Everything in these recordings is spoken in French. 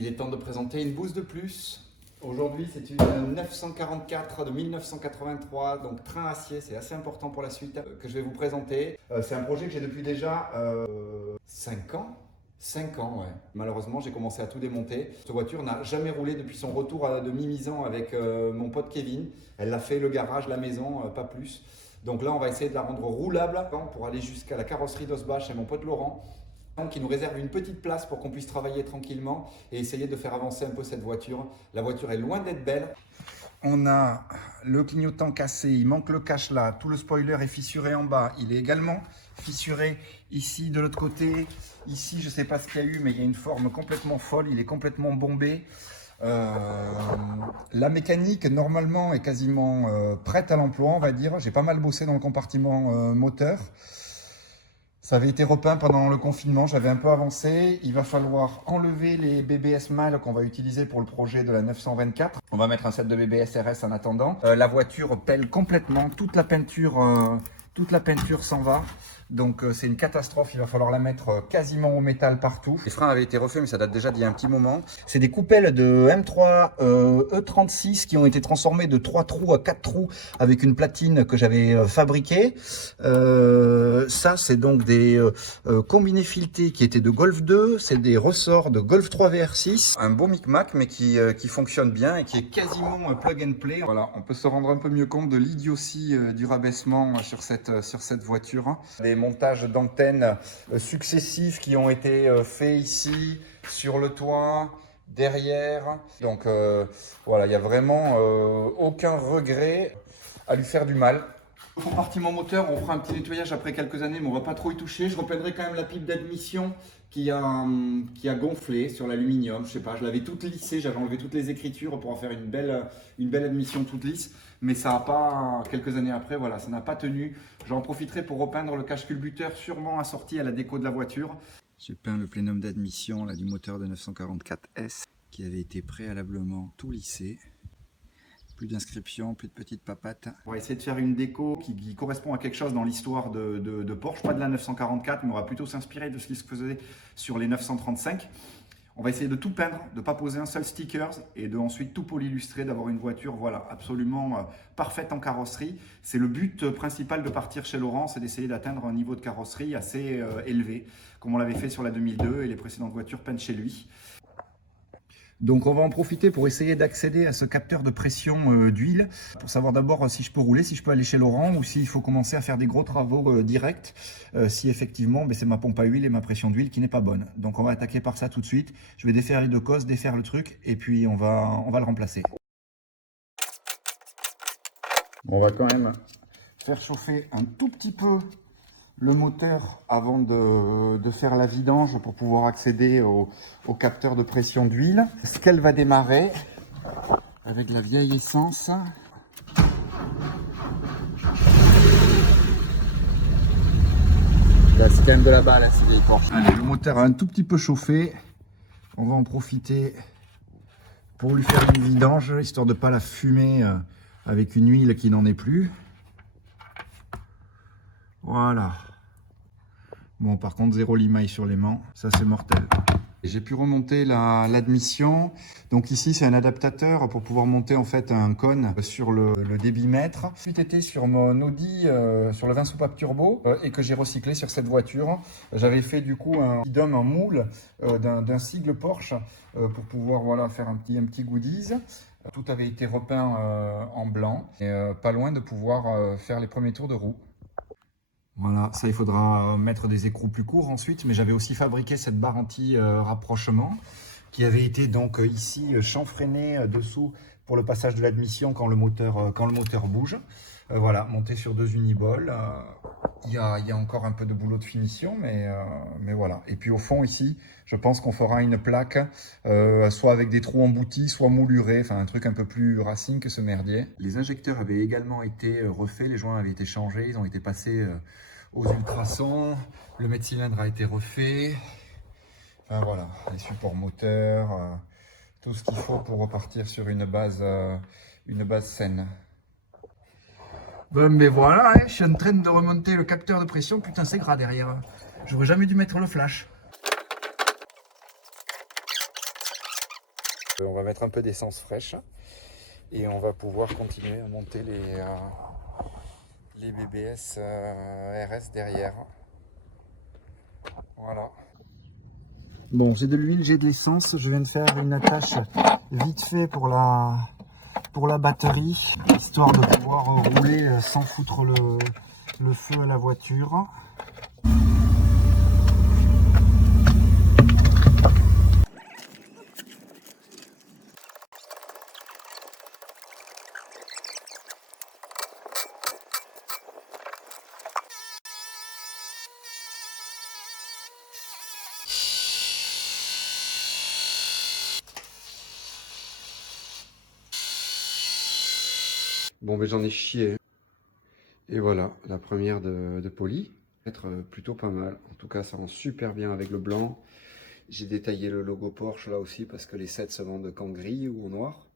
Il est temps de présenter une bouse de plus. Aujourd'hui, c'est une 944 de 1983, donc train acier, c'est assez important pour la suite que je vais vous présenter. C'est un projet que j'ai depuis déjà 5 ans. 5 ans, ouais. Malheureusement, j'ai commencé à tout démonter. Cette voiture n'a jamais roulé depuis son retour de Mimizan avec mon pote Kevin. Elle l'a fait le garage, la maison, pas plus. Donc là, on va essayer de la rendre roulable pour aller jusqu'à la carrosserie d'Osbach chez mon pote Laurent, qui nous réserve une petite place pour qu'on puisse travailler tranquillement et essayer de faire avancer un peu cette voiture. La voiture est loin d'être belle. On a le clignotant cassé, il manque le cache là, tout le spoiler est fissuré en bas, il est également fissuré ici de l'autre côté. Ici, je ne sais pas ce qu'il y a eu, mais il y a une forme complètement folle, il est complètement bombé. La mécanique normalement est quasiment prête à l'emploi, on va dire. J'ai pas mal bossé dans le compartiment moteur. Ça avait été repeint pendant le confinement, j'avais un peu avancé. Il va falloir enlever les BBS mâles qu'on va utiliser pour le projet de la 924. On va mettre un set de BBS RS en attendant. La voiture pèle complètement, toute la peinture s'en va. Donc c'est une catastrophe, il va falloir la mettre quasiment au métal partout. Les freins avaient été refaits, mais ça date déjà d'il y a un petit moment. C'est des coupelles de M3 E36 qui ont été transformées de 3 trous à 4 trous avec une platine que j'avais fabriquée. Ça, c'est donc des combinés filetés qui étaient de Golf 2, c'est des ressorts de Golf 3 VR6. Un beau micmac, mais qui fonctionne bien et qui est quasiment plug and play. Voilà, on peut se rendre un peu mieux compte de l'idiotie du rabaissement sur cette voiture. Des montages d'antennes successifs qui ont été faits ici, sur le toit, derrière. Donc voilà, il n'y a vraiment aucun regret à lui faire du mal. Au compartiment moteur, on fera un petit nettoyage après quelques années, mais on ne va pas trop y toucher. Je repeindrai quand même la pipe d'admission qui a gonflé sur l'aluminium. Je sais pas, je l'avais toute lissée, j'avais enlevé toutes les écritures pour en faire une belle admission toute lisse. Mais ça n'a pas, quelques années après, voilà, ça n'a pas tenu. J'en profiterai pour repeindre le cache-culbuteur, sûrement assorti à la déco de la voiture. J'ai peint le plénum d'admission du moteur de 944S qui avait été préalablement tout lissé. Plus d'inscriptions, plus de petites papates. On va essayer de faire une déco qui correspond à quelque chose dans l'histoire de Porsche, pas de la 944, mais on va plutôt s'inspirer de ce qui se faisait sur les 935. On va essayer de tout peindre, de ne pas poser un seul sticker et de ensuite tout polyillustrer, d'avoir une voiture voilà, absolument parfaite en carrosserie. C'est le but principal de partir chez Laurent, c'est d'essayer d'atteindre un niveau de carrosserie assez élevé, comme on l'avait fait sur la 2002 et les précédentes voitures peintes chez lui. Donc on va en profiter pour essayer d'accéder à ce capteur de pression d'huile, pour savoir d'abord si je peux rouler, si je peux aller chez Laurent ou s'il faut commencer à faire des gros travaux directs, si effectivement c'est ma pompe à huile et ma pression d'huile qui n'est pas bonne. Donc on va attaquer par ça tout de suite. Je vais défaire les deux cosses, défaire le truc et puis on va le remplacer. On va quand même faire chauffer un tout petit peu le moteur avant de faire la vidange pour pouvoir accéder au capteur de pression d'huile. Ce qu'elle va démarrer avec la vieille essence. Là, c'est quand même de la balle, ces vieilles Porsche. Allez, le moteur a un tout petit peu chauffé. On va en profiter pour lui faire une vidange, histoire de ne pas la fumer avec une huile qui n'en est plus. Voilà. Bon, par contre, zéro limaille sur l'aimant, ça c'est mortel. J'ai pu remonter l'admission. Donc ici, c'est un adaptateur pour pouvoir monter en fait un cône sur le débitmètre. J'ai été sur mon Audi, sur le 20 soupapes turbo et que j'ai recyclé sur cette voiture. J'avais fait du coup un moule d'un sigle Porsche pour pouvoir voilà, faire un petit goodies. Tout avait été repeint en blanc et pas loin de pouvoir faire les premiers tours de roue. Voilà, ça il faudra mettre des écrous plus courts ensuite, mais j'avais aussi fabriqué cette barre anti-rapprochement qui avait été donc ici chanfreinée dessous pour le passage de l'admission quand le moteur bouge. Voilà, monté sur deux uniboles. Il y a encore un peu de boulot de finition, mais voilà. Et puis au fond ici, je pense qu'on fera une plaque, soit avec des trous emboutis, soit moulurés, enfin un truc un peu plus racing que ce merdier. Les injecteurs avaient également été refaits, les joints avaient été changés, ils ont été passés aux ultrasons, le mètre-cylindre a été refait. Enfin voilà, les supports moteurs, tout ce qu'il faut pour repartir sur une base saine. Bon, mais voilà, je suis en train de remonter le capteur de pression. Putain, c'est gras derrière. J'aurais jamais dû mettre le flash. On va mettre un peu d'essence fraîche et on va pouvoir continuer à monter les BBS RS derrière. Voilà. Bon, j'ai de l'huile, j'ai de l'essence. Je viens de faire une attache vite fait pour la batterie, histoire de pouvoir rouler sans foutre le feu à la voiture. Bon, ben j'en ai chié. Et voilà, la première de Poli. Être plutôt pas mal. En tout cas, ça rend super bien avec le blanc. J'ai détaillé le logo Porsche là aussi parce que les sets se vendent qu'en gris ou en noir.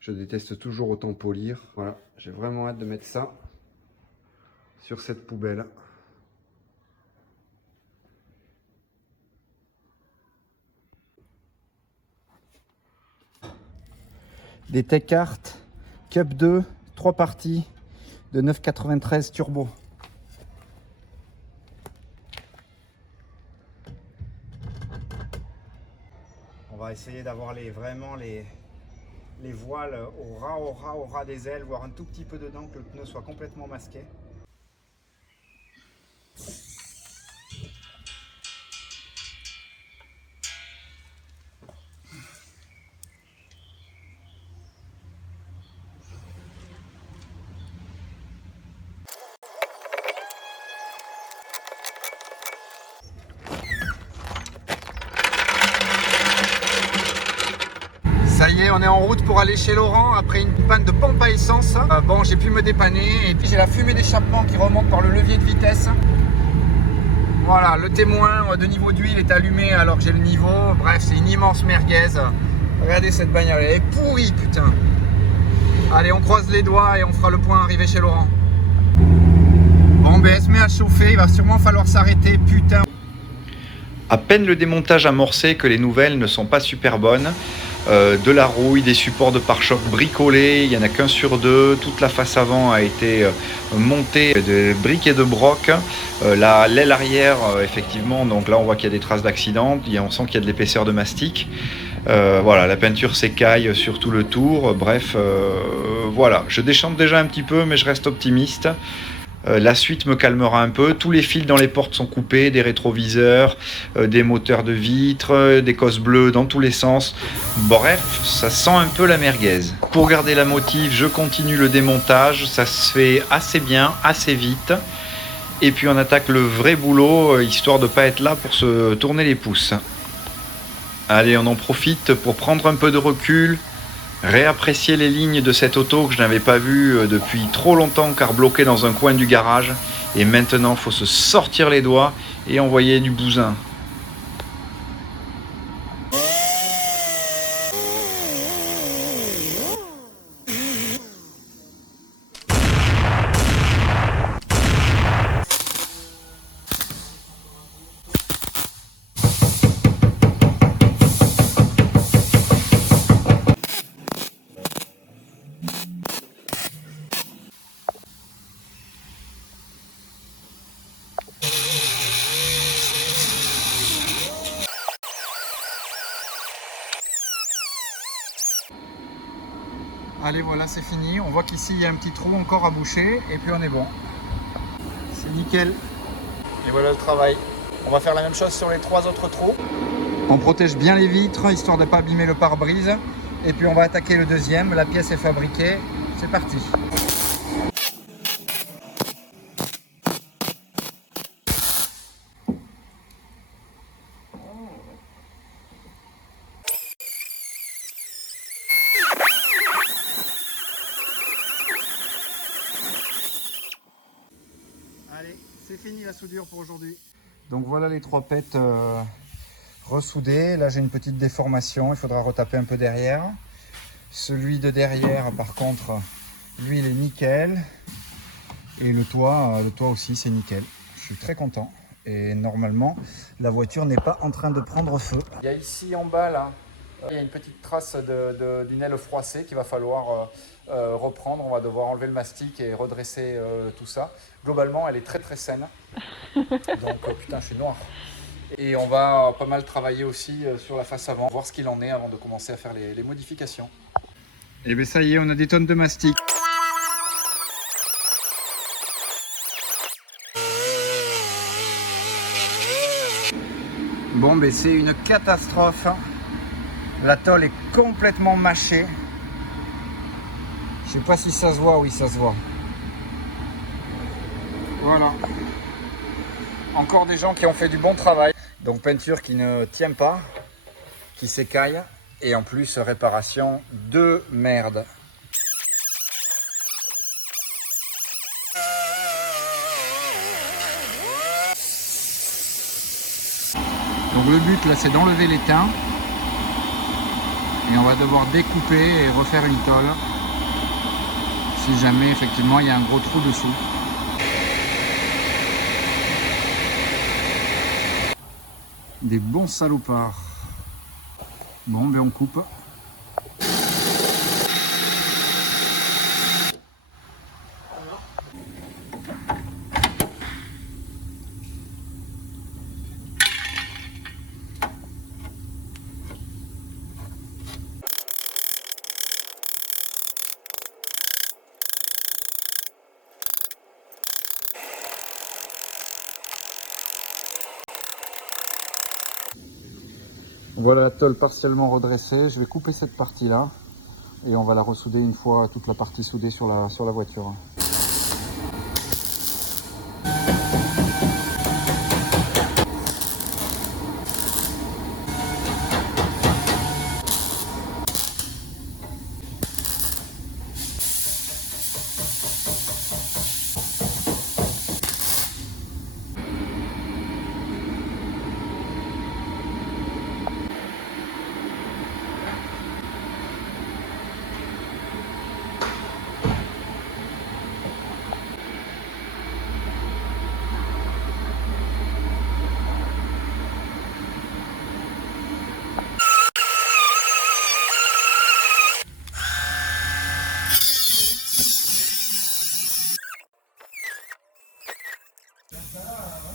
Je déteste toujours autant polir. Voilà, j'ai vraiment hâte de mettre ça sur cette poubelle. Des Tech-Art Cup 2, 3 parties de 993 turbo. On va essayer d'avoir vraiment les voiles au ras des ailes, voire un tout petit peu dedans, que le pneu soit complètement masqué. Ça y est, on est en route pour aller chez Laurent après une panne de pompe à essence. Bon, j'ai pu me dépanner et puis j'ai la fumée d'échappement qui remonte par le levier de vitesse. Voilà, le témoin de niveau d'huile est allumé alors que j'ai le niveau. Bref, c'est une immense merguez. Regardez cette bagnole, elle est pourrie, putain. Allez, on croise les doigts et on fera le point arrivé chez Laurent. Bon, ben elle se met à chauffer, il va sûrement falloir s'arrêter, putain. À peine le démontage amorcé que les nouvelles ne sont pas super bonnes. De la rouille, des supports de pare-choc bricolés, il n'y en a qu'un sur deux. Toute la face avant a été montée de briques et de broc. L'aile arrière, effectivement, donc là on voit qu'il y a des traces d'accident. On sent qu'il y a de l'épaisseur de mastic. Voilà, la peinture s'écaille sur tout le tour. Bref, voilà, je déchante déjà un petit peu, mais je reste optimiste. La suite me calmera un peu. Tous les fils dans les portes sont coupés, des rétroviseurs, des moteurs de vitres, des cosses bleues dans tous les sens. Bref, ça sent un peu la merguez. Pour garder la motive, je continue le démontage. Ça se fait assez bien, assez vite. Et puis on attaque le vrai boulot, histoire de ne pas être là pour se tourner les pouces. Allez, on en profite pour prendre un peu de recul, réapprécier les lignes de cette auto que je n'avais pas vue depuis trop longtemps car bloquée dans un coin du garage. Et maintenant, il faut se sortir les doigts et envoyer du bousin. Allez, voilà, c'est fini. On voit qu'ici, il y a un petit trou encore à boucher et puis on est bon. C'est nickel. Et voilà le travail. On va faire la même chose sur les 3 autres trous. On protège bien les vitres, histoire de ne pas abîmer le pare-brise. Et puis on va attaquer le deuxième. La pièce est fabriquée. C'est parti. Allez, c'est fini la soudure pour aujourd'hui. Donc voilà les 3 pets ressoudés. Là j'ai une petite déformation, il faudra retaper un peu derrière. Celui de derrière par contre, lui il est nickel. Et le toit aussi c'est nickel. Je suis très content. Et normalement la voiture n'est pas en train de prendre feu. Il y a ici en bas là Il y a une petite trace d'une aile froissée qu'il va falloir reprendre. On va devoir enlever le mastic et redresser tout ça. Globalement, elle est très très saine. Donc putain, je suis noir. Et on va pas mal travailler aussi sur la face avant, voir ce qu'il en est avant de commencer à faire les modifications. Et bien ça y est, on a des tonnes de mastic. Bon, ben c'est une catastrophe. La tôle est complètement mâchée. Je sais pas si ça se voit. Oui, ça se voit. Voilà. Encore des gens qui ont fait du bon travail. Donc peinture qui ne tient pas, qui s'écaille. Et en plus, réparation de merde. Donc le but là, c'est d'enlever l'étain. Et on va devoir découper et refaire une tôle. Si jamais effectivement il y a un gros trou dessous. Des bons salopards. Bon, ben on coupe. Voilà la tôle partiellement redressée. Je vais couper cette partie-là et on va la ressouder une fois toute la partie soudée sur la voiture.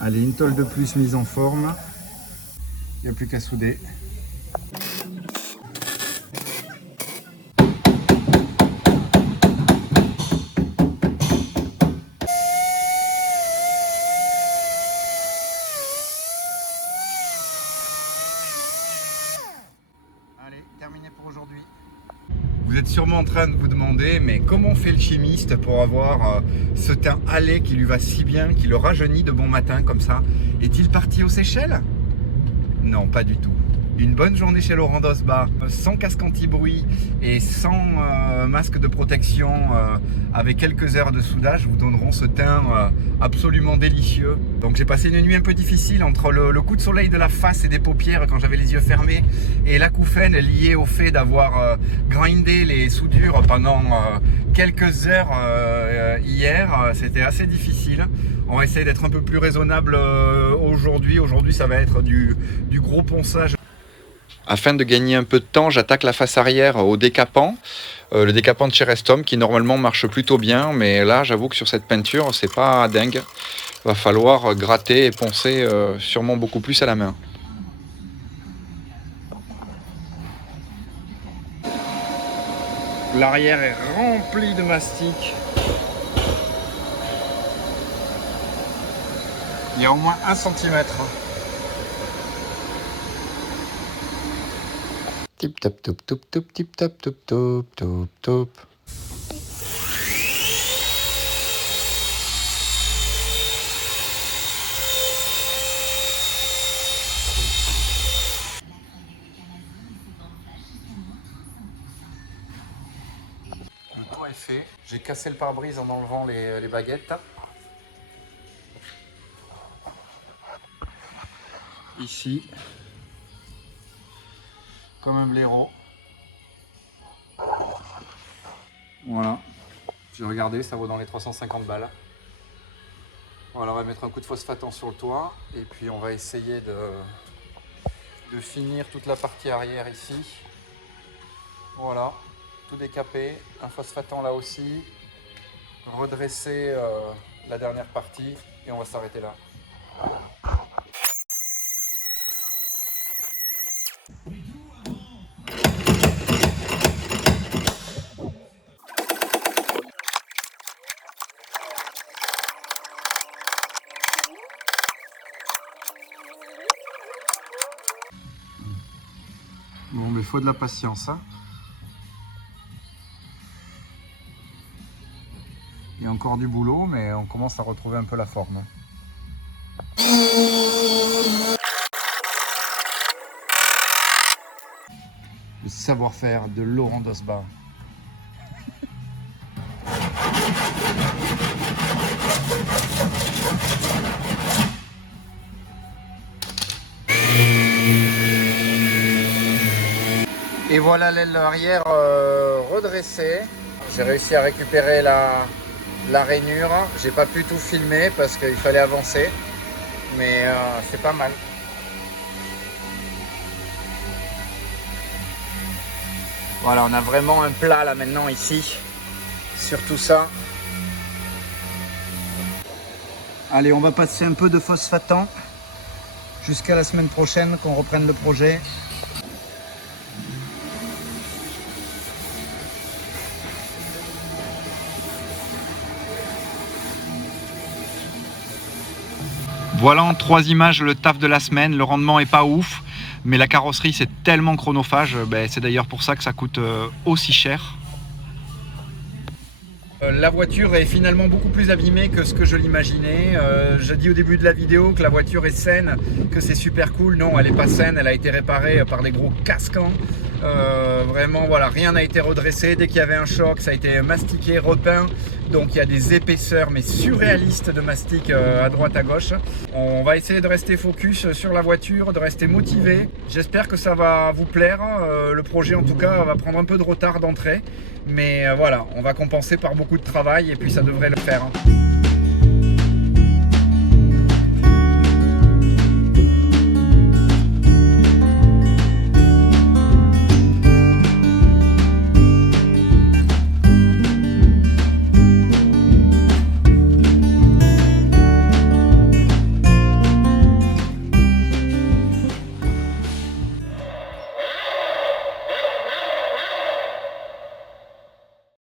Allez, une tôle de plus mise en forme. Il n'y a plus qu'à souder. Allez, terminé pour aujourd'hui. Vous êtes sûrement en train de vous demander, mais comment fait le chimiste pour avoir ce teint hâlé qui lui va si bien, qui le rajeunit de bon matin comme ça? Est-il parti aux Seychelles? Non, pas du tout. Une bonne journée chez Laurent Dosba, sans casque anti-bruit et sans masque de protection, avec quelques heures de soudage, vous donneront ce teint absolument délicieux. Donc j'ai passé une nuit un peu difficile entre le coup de soleil de la face et des paupières quand j'avais les yeux fermés et l'acouphène liée au fait d'avoir grindé les soudures pendant quelques heures hier. C'était assez difficile. On va essayer d'être un peu plus raisonnable aujourd'hui. Aujourd'hui, ça va être du gros ponçage. Afin de gagner un peu de temps, j'attaque la face arrière au décapant. Le décapant de chez Restom qui normalement marche plutôt bien, mais là j'avoue que sur cette peinture c'est pas dingue. Va falloir gratter et poncer sûrement beaucoup plus à la main. L'arrière est rempli de mastic. Il y a au moins 1 cm. Tip tap top top top tip tap top top top top. Le tour est fait. J'ai cassé le pare-brise en enlevant les baguettes. Ici, comme un blaireau. Voilà. J'ai regardé, ça vaut dans les 350 balles. Voilà, on va mettre un coup de phosphatant sur le toit et puis on va essayer de finir toute la partie arrière ici. Voilà, tout décapé, un phosphatant là aussi, redresser la dernière partie et on va s'arrêter là. Bon, mais il faut de la patience, hein. Il y a encore du boulot, mais on commence à retrouver un peu la forme. Le savoir-faire de Laurent Dosbar. Et voilà l'aile arrière redressée. J'ai réussi à récupérer la rainure. J'ai pas pu tout filmer parce qu'il fallait avancer, mais c'est pas mal. Voilà, on a vraiment un plat là maintenant ici sur tout ça. Allez, on va passer un peu de phosphatant jusqu'à la semaine prochaine qu'on reprenne le projet. Voilà en 3 images le taf de la semaine. Le rendement est pas ouf, mais la carrosserie c'est tellement chronophage, c'est d'ailleurs pour ça que ça coûte aussi cher. La voiture est finalement beaucoup plus abîmée que ce que je l'imaginais. J'ai dit au début de la vidéo que la voiture est saine, que c'est super cool. Non, elle n'est pas saine, elle a été réparée par des gros casquants. Vraiment, voilà, rien n'a été redressé. Dès qu'il y avait un choc, ça a été mastiqué, repeint. Donc il y a des épaisseurs mais surréalistes de mastic à droite à gauche. On va essayer de rester focus sur la voiture, de rester motivé. J'espère que ça va vous plaire. Le projet en tout cas va prendre un peu de retard d'entrée. Mais voilà, on va compenser par beaucoup de travail et puis ça devrait le faire.